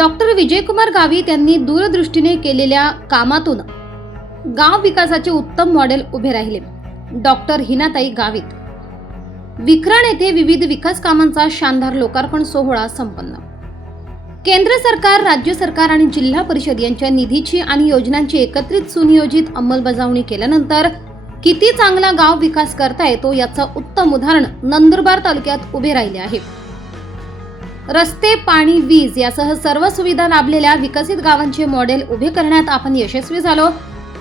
Doctor Vijaykumar Gavit यांनी दूरदृष्टीने केलेल्या कामातून गाव विकासाचे उत्तम मॉडेल उभे राहिले. डॉक्टर हिनाताई गावित. विक्राण येथे विविध विकास कामांचा शानदार लोकार्पण सोहळा संपन्न. केंद्र सरकार राज्य सरकार आणि जिल्हा परिषद यांच्या निधीची आणि योजनांची एकत्रित सुनियोजित अंमलबजावणी केल्यानंतर किती चांगला गाव विकास करता येतो याचं उत्तम उदाहरण नंदुरबार तालुक्यात उभे राहिले आहे. रस्ते पाणी वीज यासह सर्व सुविधा लाभलेल्या विकसित गावांचे मॉडेल उभे करण्यात आपण यशस्वी झालो.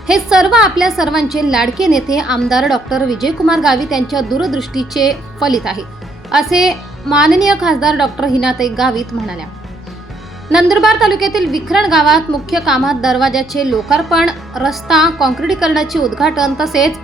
हे सर्व आपल्या सर्वांचे लाडके नेते आमदार डॉक्टर विजयकुमार गावित यांच्या दूरदृष्टीचे फलित आहे असे माननीय खासदार डॉक्टर हिनाताई गावित म्हणाल्या. नंदुरबार तालुक्यातील विखरण गावात मुख्य कामात दरवाजाचे लोकार्पण रस्ता काँक्रीटीकरणाचे उद्घाटन तसेच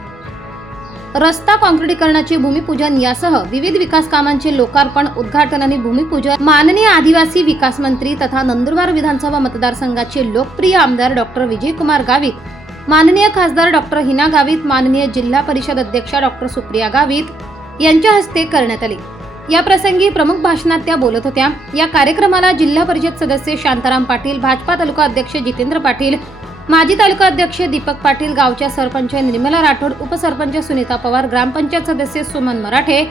रस्ता कॉन्क्रिटीकरणाचे भूमिपूजन यासह विविध विकास कामांचे लोकार्पण उद्घाटन आणि भूमिपूजन. माननीय आदिवासी विकास मंत्री तथा नंदुरबार विधानसभा मतदारसंघाचे लोकप्रिय आमदार डॉक्टर विजयकुमार गावित माननीय खासदार डॉक्टर हिना गावित माननीय जिल्हा परिषद अध्यक्षा डॉक्टर सुप्रिया गावित यांच्या हस्ते करण्यात आले. या प्रसंगी प्रमुख भाषणात त्या बोलत होत्या. या कार्यक्रमाला जिल्हा परिषद सदस्य शांताराम पाटील भाजपा तालुका अध्यक्ष जितेंद्र पाटील माजी तालुका अध्यक्ष दीपक पाटील गावच्या सरपंच निर्मला राठोड उपसरपंच सुनीता पवार ग्रामपंचायत सदस्य सुमन मराठे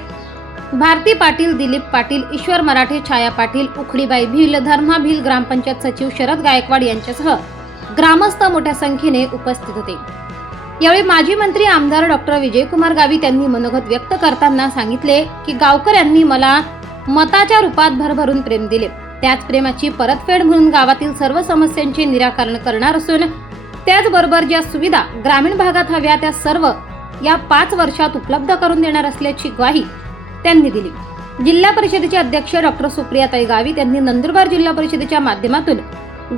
भारती पाटील दिलीप पाटील ईश्वर मराठे छाया पाटील उखडीबाई भिल धर्मा भिल ग्रामपंचायत सचिव शरद गायकवाड यांच्यासह ग्रामस्थ मोठ्या संख्येने उपस्थित होते. यावेळी माजी मंत्री आमदार डॉक्टर विजयकुमार गावित यांनी मनोगत व्यक्त करताना सांगितले की गावकऱ्यांनी मला मताच्या रूपात भरभरून प्रेम दिले. त्याच प्रेमाची परतफेड म्हणून गावातील सर्व समस्यांचे निराकरण करणार असून त्याचबरोबर ज्या सुविधा ग्रामीण भागात हव्या त्या सर्व या पाच वर्षात उपलब्ध करून देणार असल्याची ग्वाही त्यांनी दिली. जिल्हा परिषदेचे अध्यक्ष डॉक्टर सुप्रियाताई गावित यांनी नंदुरबार जिल्हा परिषदेच्या माध्यमातून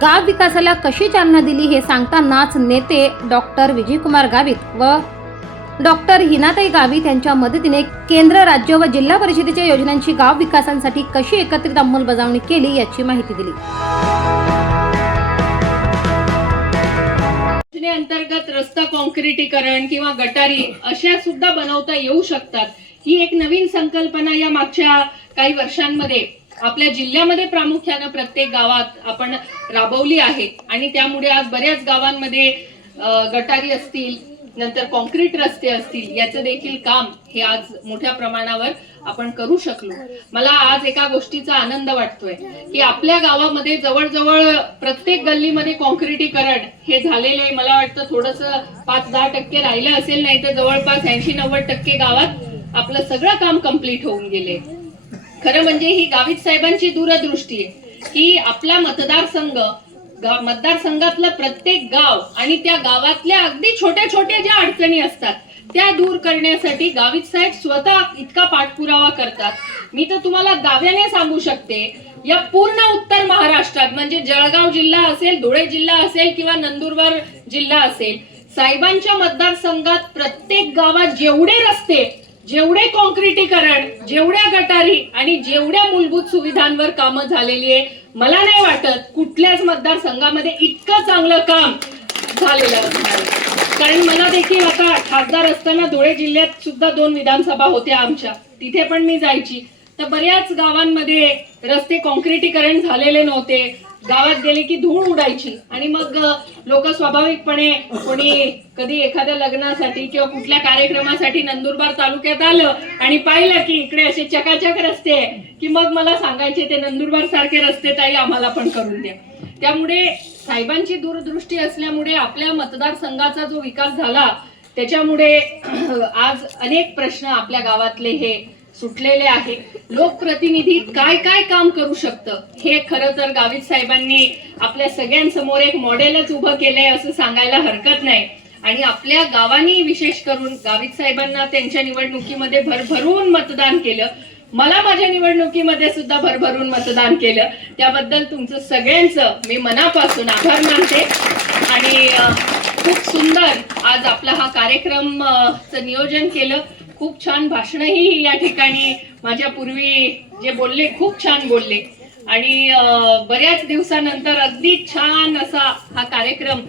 गाव विकासाला कशी चालना दिली हे सांगतानाच नेते डॉक्टर विजयकुमार गावित व डॉक्टर हिनाताई गावित यांच्या मदतीने केंद्र राज्य व जिल्हा परिषदेच्या योजनांची गाव विकासांसाठी कशी एकत्रित अंमलबजावणी केली याची माहिती दिली. योजनेअंतर्गत रस्ता कॉन्क्रिटीकरण किंवा गटारी अशा सुद्धा बनवता येऊ शकतात. ही एक नवीन संकल्पना या मागच्या काही वर्षांमध्ये आपल्या जिल्ह्यामध्ये प्रामुख्यानं प्रत्येक गावात आपण राबवली आहे. आणि त्यामुळे आज बऱ्याच गावांमध्ये गटारी असतील नंतर कॉन्क्रीट रस्ते असतील याचं देखील काम हे आज मोठ्या प्रमाणावर आपण करू शकलो. मला आज एका गोष्टीचा आनंद वाटतोय की आपल्या गावामध्ये जवळजवळ प्रत्येक गल्लीमध्ये कॉन्क्रिटीकरण हे झालेलं आहे. मला वाटतं थोडस पाच दहा टक्के राहिलं असेल नाही तर जवळपास ऐंशी नव्वद टक्के गावात आपलं सगळं काम कंप्लीट होऊन गेले. खरं म्हणजे ही गावित साहेबांची दूरदृष्टी आहे की आपला मतदारसंघ मतदारसंघातलं प्रत्येक गाव आणि त्या गावातल्या अगदी छोट्या छोट्या ज्या अडचणी असतात त्या दूर करण्यासाठी गावित साहेब स्वतः इतका पाठपुरावा करतात. मी तर तुम्हाला दाव्याने सांगू शकते या पूर्ण उत्तर महाराष्ट्रात म्हणजे जळगाव जिल्हा असेल धुळे जिल्हा असेल किंवा नंदुरबार जिल्हा असेल साहेबांच्या मतदारसंघात प्रत्येक गावात जेवढे रस्ते जेवढे कॉन्क्रिटीकरण जेवढ्या गटारी आणि जेवढ्या मूलभूत सुविधांवर कामं झालेली आहे मला नाही वाटत कुठल्याच मतदारसंघामध्ये इतकं चांगलं काम झालेलं कारण मला देखील आता खासदार असताना धुळे जिल्ह्यात सुद्धा दोन विधानसभा होत्या आमच्या. तिथे पण मी जायची. तर बऱ्याच गावांमध्ये रस्ते कॉन्क्रिटीकरण झालेले नव्हते. गावात गेले की धूळ उडायची. आणि मग लोक स्वाभाविकपणे कोणी कधी एखाद्या लग्नासाठी किंवा कुठल्या कार्यक्रमासाठी नंदुरबार तालुक्यात आलं आणि पाहिलं की इकडे असे चकाचक रस्ते आहे, की मग मला सांगायचे ते नंदुरबार सारखे रस्ते ताई आम्हाला पण करून द्या. त्यामुळे साहेबांची दूरदृष्टी असल्यामुळे आपल्या मतदारसंघाचा जो विकास झाला त्याच्यामुळे आज अनेक प्रश्न आपल्या गावातले हे सुटलेले आहे. लोकप्रतिनिधी काय काय काम करू शकतं? हे खरं तर गावित साहेबांनी आपल्या सगळ्यांसमोर एक मॉडेलच उभं केलंय असं सांगायला हरकत नाही. आणि आपल्या गावांनी विशेष करून गावित साहेबांना त्यांच्या निवडणुकीमध्ये भरभरून मतदान केलं. मला माझ्या निवडणुकीमध्ये सुद्धा भरभरून मतदान केलं. त्याबद्दल तुमचं सगळ्यांचं मी मनापासून आभार मानते. आणि खूप सुंदर आज आपला हा कार्यक्रम नियोजन केलं. खूप छान भाषणही या ठिकाणी माझ्या पूर्वी जे बोलले खूप छान बोलले. आणि बऱ्याच दिवसानंतर अगदी छान असा हा कार्यक्रम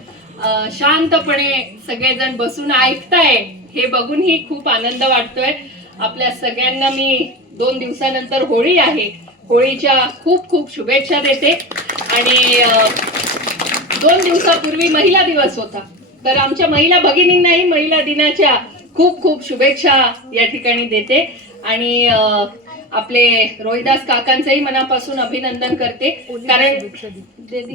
शांतपणे सगळेजण बसून ऐकताय हे बघूनही खूप आनंद वाटतोय. आपल्या सगळ्यांना मी दोन दिवसानंतर होळी आहे. होळीच्या खूप खूप शुभेच्छा देते. आणि दोन दिवसापूर्वी महिला दिवस होता. तर आमच्या महिला भगिनींनाही महिला दिनाच्या खूप खूप शुभेच्छा या ठिकाणी देते. आणि आपले रोहिदास काकांचंही मनापासून अभिनंदन करते. कारण दीदी.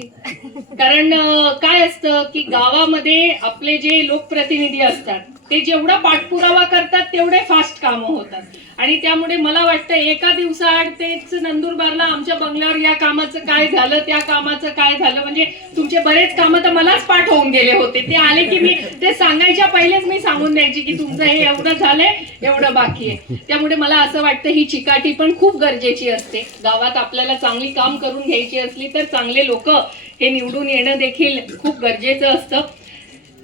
कारण काय असतं की गावामध्ये आपले जे लोकप्रतिनिधी असतात ते जेवढा पाठपुरावा करतात तेवढे फास्ट कामं होतात. आणि त्यामुळे मला वाटतं एका दिवसाआड तेच नंदुरबारला आमच्या बंगल्यावर या कामाचं काय झालं त्या कामाचं काय झालं? म्हणजे तुमचे बरेच कामं तर मलाच पाठ होऊन गेले होते. ते आले की मी ते सांगायच्या पहिलेच मी सांगून द्यायची की तुमचं हे एवढं झालंय एवढं बाकी आहे. त्यामुळे मला असं वाटतं ही चिकाटी पण खूप गरजेची असते. गावात आपल्याला चांगली काम करून घ्यायची असली तर चांगले लोक हे निवडून येणं देखील खूप गरजेचं असतं.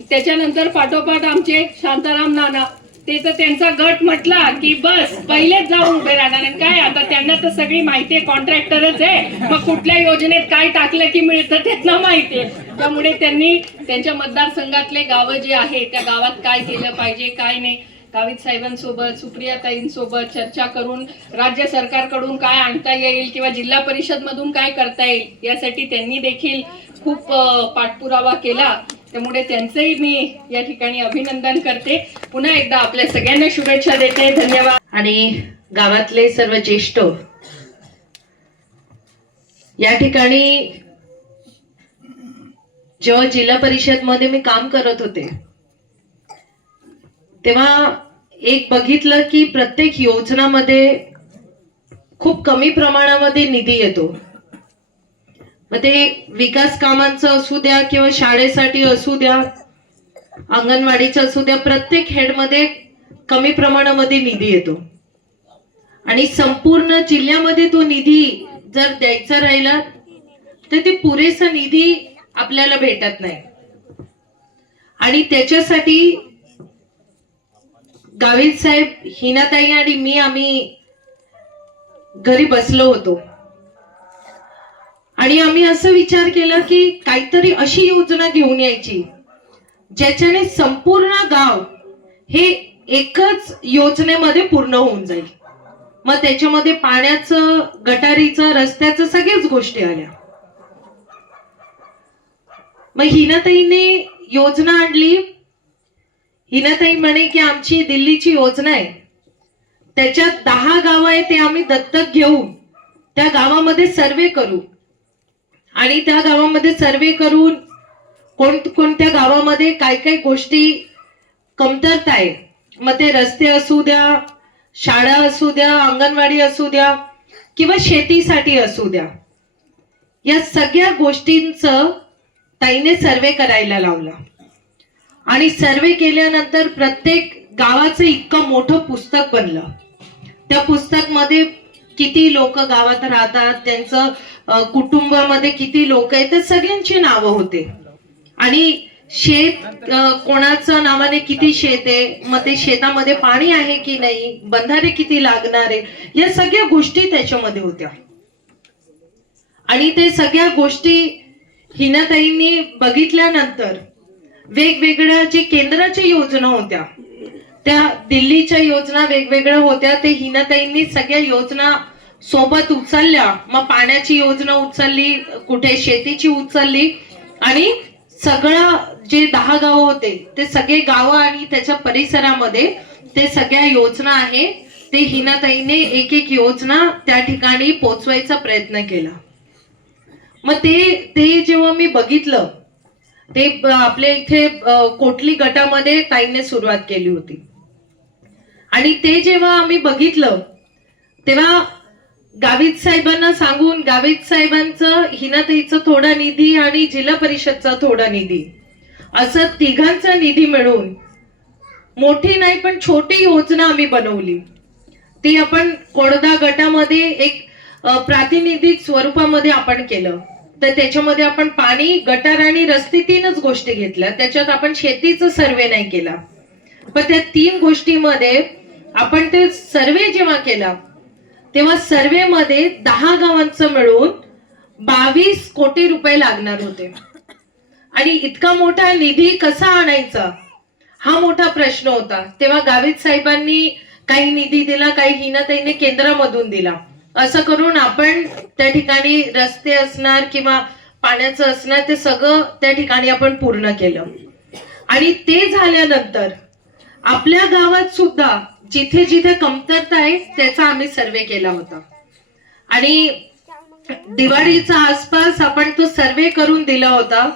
त्याच्यानंतर पाठोपाठ आमचे शांताराम नाना ते तर त्यांचा गट म्हटला की बस पहिलेच जाऊन उभे राहणार काय आता त्यांना तर सगळी माहिती आहे कॉन्ट्रॅक्टरच आहे. मग कुठल्या योजनेत काय टाकलं की मिळतं त्यांना माहिती आहे. त्यामुळे त्यांनी त्यांच्या मतदारसंघातले गावं जे आहे त्या गावात काय केलं पाहिजे काय नाही गावित साहेबांसोबत सुप्रियाताईंसोबत चर्चा करून राज्य सरकारकडून काय आणता येईल किंवा जिल्हा परिषद मधून काय करता येईल यासाठी त्यांनी देखील खूप पाठपुरावा केला. त्यामुळे त्यांचंही मी या ठिकाणी अभिनंदन करते. पुन्हा एकदा आपल्या सगळ्यांना शुभेच्छा देते. धन्यवाद. आणि गावातले सर्व ज्येष्ठ. या ठिकाणी जेव्हा जिल्हा परिषदमध्ये मी काम करत होते तेव्हा एक बघितलं की प्रत्येक योजनामध्ये खूप कमी प्रमाणामध्ये निधी येतो. मग ते विकास कामांचं असू द्या किंवा शाळेसाठी असू द्या अंगणवाडीचं असू द्या प्रत्येक हेडमध्ये कमी प्रमाणामध्ये निधी येतो. आणि संपूर्ण जिल्ह्यामध्ये तो निधी जर द्यायचा राहिला तर ते पुरेसा निधी आपल्याला भेटत नाही. आणि त्याच्यासाठी गावित साहेब हिनाताई आणि मी आम्ही घरी बसलो होतो. आणि आम्ही असं विचार केला की काहीतरी अशी योजना घेऊन यायची ज्याच्याने संपूर्ण गाव हे एकच योजनेमध्ये पूर्ण होऊन जाईल. मग त्याच्यामध्ये पाण्याचं गटारीचं रस्त्याचं सगळ्याच गोष्टी आल्या. मग हिनाताईने योजना आणली. हिनाताई म्हणे की आमची दिल्लीची योजना आहे. त्याच्यात दहा गाव आहे ते आम्ही दत्तक घेऊ. त्या गावामध्ये सर्वे करू. आणि त्या गावामध्ये सर्वे करून कोण कोणत्या गावामध्ये काय काय गोष्टी कमतरता आहे. मग ते रस्ते असू द्या शाळा असू द्या अंगणवाडी असू द्या किंवा शेतीसाठी असू द्या. या सगळ्या गोष्टींचं ताईने सर्वे करायला लावला. आणि सर्वे केल्यानंतर प्रत्येक गावाचं इतकं मोठं पुस्तक बनलं. त्या पुस्तकमध्ये किती लोक गावात राहतात त्यांचं कुटुंबामध्ये किती लोक आहेत तर सगळ्यांची नावं होते. आणि शेत कोणाचं नावाने किती शेत आहे मग ते शेतामध्ये पाणी आहे की नाही बंधारे किती लागणार आहे या सगळ्या गोष्टी त्याच्यामध्ये होत्या. आणि ते सगळ्या गोष्टी हिनाताईंनी बघितल्यानंतर वेगवेगळ्या जे केंद्राच्या योजना होत्या त्या दिल्लीच्या योजना वेगवेगळ्या होत्या ते हिनाताईंनी सगळ्या योजना सोबत उचलल्या. मग पाण्याची योजना उचलली कुठे शेतीची उचलली आणि सगळं जे दहा गावं होते ते सगळे गावं आणि त्याच्या परिसरामध्ये ते सगळ्या योजना आहे. ते हिनाताईने एक एक योजना त्या ठिकाणी पोचवायचा प्रयत्न केला. मग ते ते जेव्हा मी बघितलं ते आपल्या इथे कोटली गटामध्ये ताईने सुरुवात केली होती. आणि ते जेव्हा आम्ही बघितलं तेव्हा गावित साहेबांना सांगून गावित साहेबांचं हिनाताईचं थोडा निधी आणि जिल्हा परिषदचा थोडा निधी. असं तिघांचा निधी मिळून मोठी नाही पण छोटी योजना आम्ही बनवली. ती आपण कोडदा गटामध्ये एक प्रातिनिधिक स्वरूपामध्ये आपण केलं. तर त्याच्यामध्ये आपण पाणी गटार आणि रस्ते तीनच गोष्टी घेतल्या. त्याच्यात आपण शेतीचा सर्वे नाही केला. पण त्या तीन गोष्टीमध्ये आपण ते सर्वे जेव्हा केला तेव्हा सर्वे मध्ये दहा गावांचं मिळून बावीस कोटी रुपये लागणार होते. आणि इतका मोठा निधी कसा आणायचा? हा मोठा प्रश्न होता. तेव्हा गावित साहेबांनी काही निधी दिला काही हिनाताईने केंद्रामधून दिला. असं करून आपण त्या ठिकाणी रस्ते असणार किंवा पाण्याचं असणार ते सगळं त्या ठिकाणी आपण पूर्ण केलं. आणि ते झाल्यानंतर आपल्या गावात सुद्धा जिथे जिथे कमतरता आहे त्याचा आम्ही सर्वे केला होता. आणि दिवाळीचा आसपास आपण तो सर्वे करून दिला होता.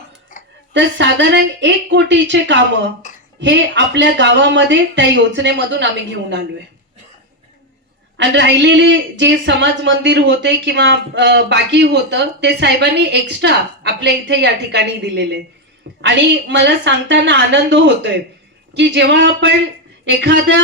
तर साधारण एक कोटीचे काम हे आपल्या गावामध्ये त्या योजनेमधून आम्ही घेऊन आलोय. आणि राहिलेले जे समाज मंदिर होते किंवा बाकी होतं ते साहेबांनी एक्स्ट्रा आपल्या इथे या ठिकाणी दिलेले. आणि मला सांगताना आनंद होतोय की जेव्हा आपण एखाद्या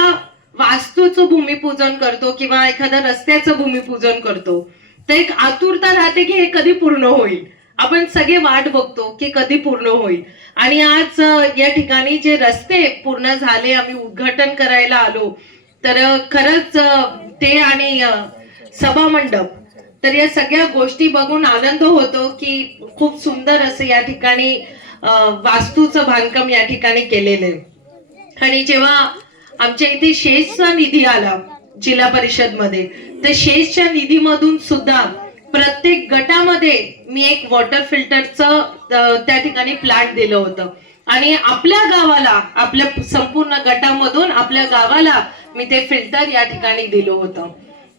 वास्तूचं भूमिपूजन करतो किंवा एखाद्या रस्त्याचं भूमिपूजन करतो तर एक आतुरता राहते की हे कधी पूर्ण होईल. आपण सगळे वाट बघतो की कधी पूर्ण होईल. आणि आज या ठिकाणी जे रस्ते पूर्ण झाले आम्ही उद्घाटन करायला आलो तर खरंच ते आणि सभा मंडप तर या सगळ्या गोष्टी बघून आनंद होतो की खूप सुंदर असं या ठिकाणी वास्तूचं बांधकाम या ठिकाणी केलेलं आहे. आणि जेव्हा आमच्या इथे शेषचा निधी आला जिल्हा परिषदमध्ये तर शेषच्या निधीमधून सुद्धा प्रत्येक गटामध्ये मी एक वॉटर फिल्टरचं त्या ठिकाणी प्लांट दिलं होतं. आणि आपल्या गावाला आपल्या संपूर्ण गटामधून आपल्या गावाला मी ते फिल्टर या ठिकाणी दिलं होतं.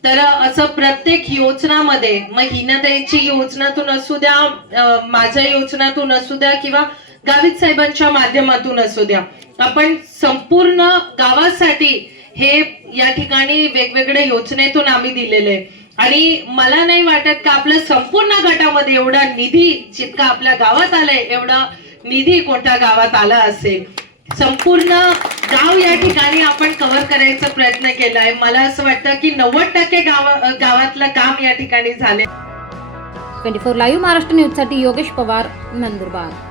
तर असं प्रत्येक योजनामध्ये मग हिनाताईची योजनातून असू द्या माझ्या योजनातून असू द्या किंवा गावित साहेबांच्या माध्यमातून असू द्या. आपण संपूर्ण गावासाठी हे या ठिकाणी वेगवेगळ्या योजनेतून आम्ही दिलेले. आणि मला नाही वाटत का आपल्या संपूर्ण गटामध्ये एवढा निधी जितका आपल्या गावात आलाय एवढा निधी कोणत्या गावात आला असेल. संपूर्ण गाव या ठिकाणी आपण कव्हर करायचा प्रयत्न केलाय. मला असं वाटतं की नव्वद टक्के गावा गावातलं काम या ठिकाणी झाले. ट्वेंटी फोर लाईव्ह महाराष्ट्र न्यूजसाठी योगेश पवार नंदुरबार.